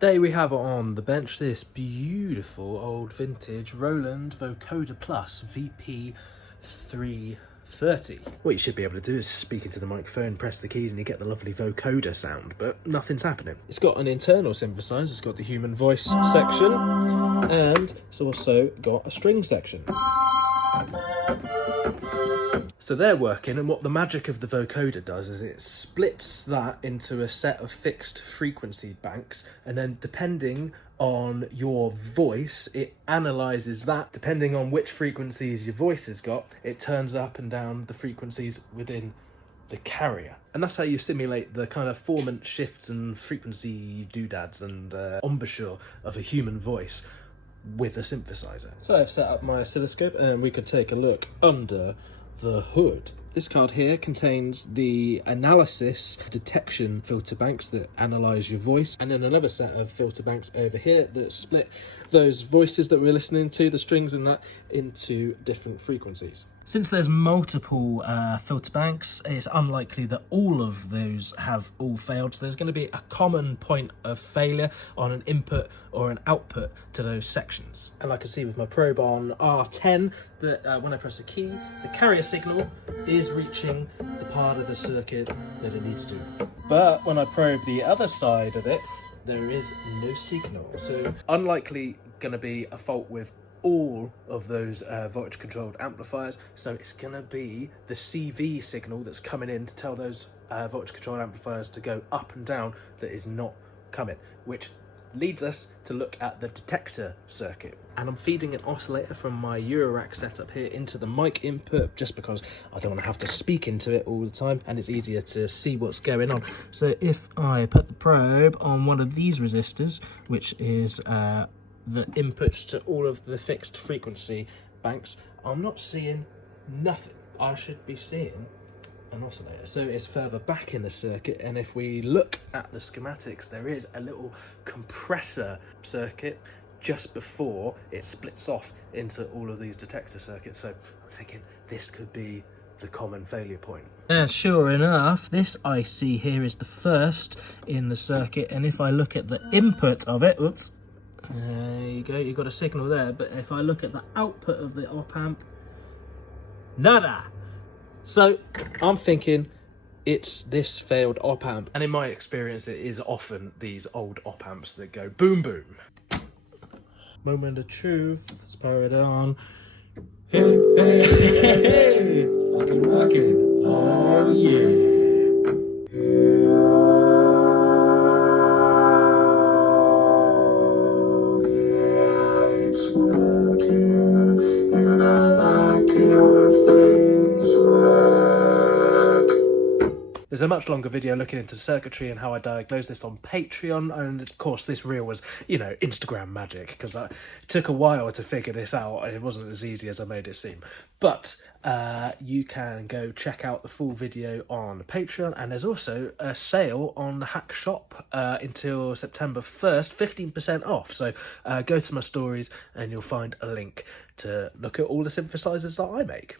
Today we have on the bench this beautiful old vintage Roland Vocoder Plus VP-330. What you should be able to do is speak into the microphone, press the keys, and you get the lovely vocoder sound, but nothing's happening. It's got an internal synthesizer, it's got the human voice section, and it's also got a string section. So they're working, and what the magic of the vocoder does is it splits that into a set of fixed frequency banks, and then depending on your voice, it analyzes that. Depending on which frequencies your voice has got, it turns up and down the frequencies within the carrier. And that's how you simulate the kind of formant shifts and frequency doodads and embouchure of a human voice with a synthesizer. So I've set up my oscilloscope and we could take a look under the hood. This card here contains the analysis detection filter banks that analyze your voice, and then another set of filter banks over here that split those voices that we're listening to, the strings and that, into different frequencies. Since there's multiple filter banks, it's unlikely that all of those have all failed. So there's going to be a common point of failure on an input or an output to those sections. And I can see with my probe on R10 that when I press a key, the carrier signal is reaching the part of the circuit that it needs to. But when I probe the other side of it, there is no signal. So unlikely going to be a fault with all of those voltage controlled amplifiers, so it's going to be the CV signal that's coming in to tell those voltage controlled amplifiers to go up and down that is not coming, which leads us to look at the detector circuit. And I'm feeding an oscillator from my Eurorack setup here into the mic input, just because I don't want to have to speak into it all the time and it's easier to see what's going on. So if I put the probe on one of these resistors, which is the inputs to all of the fixed frequency banks, I'm not seeing nothing. I should be seeing an oscillator. So it's further back in the circuit, and if we look at the schematics, there is a little compressor circuit just before it splits off into all of these detector circuits. So I'm thinking this could be the common failure point. And sure enough, this IC here is the first in the circuit, and if I look at the input of it, oops, there you go, you've got a signal there, but if I look at the output of the op amp, nada. So I'm thinking it's this failed op amp, and in my experience it is often these old op amps that go boom boom. Moment of truth, let's power it on. Hey, hey, hey, hey. It's fucking rocking. Oh yeah. There's a much longer video looking into circuitry and how I diagnosed this on Patreon, and of course this reel was, you know, Instagram magic, because it took a while to figure this out and it wasn't as easy as I made it seem. But you can go check out the full video on Patreon, and there's also a sale on the Hack Shop until September 1st, 15% off. So go to my stories and you'll find a link to look at all the synthesizers that I make.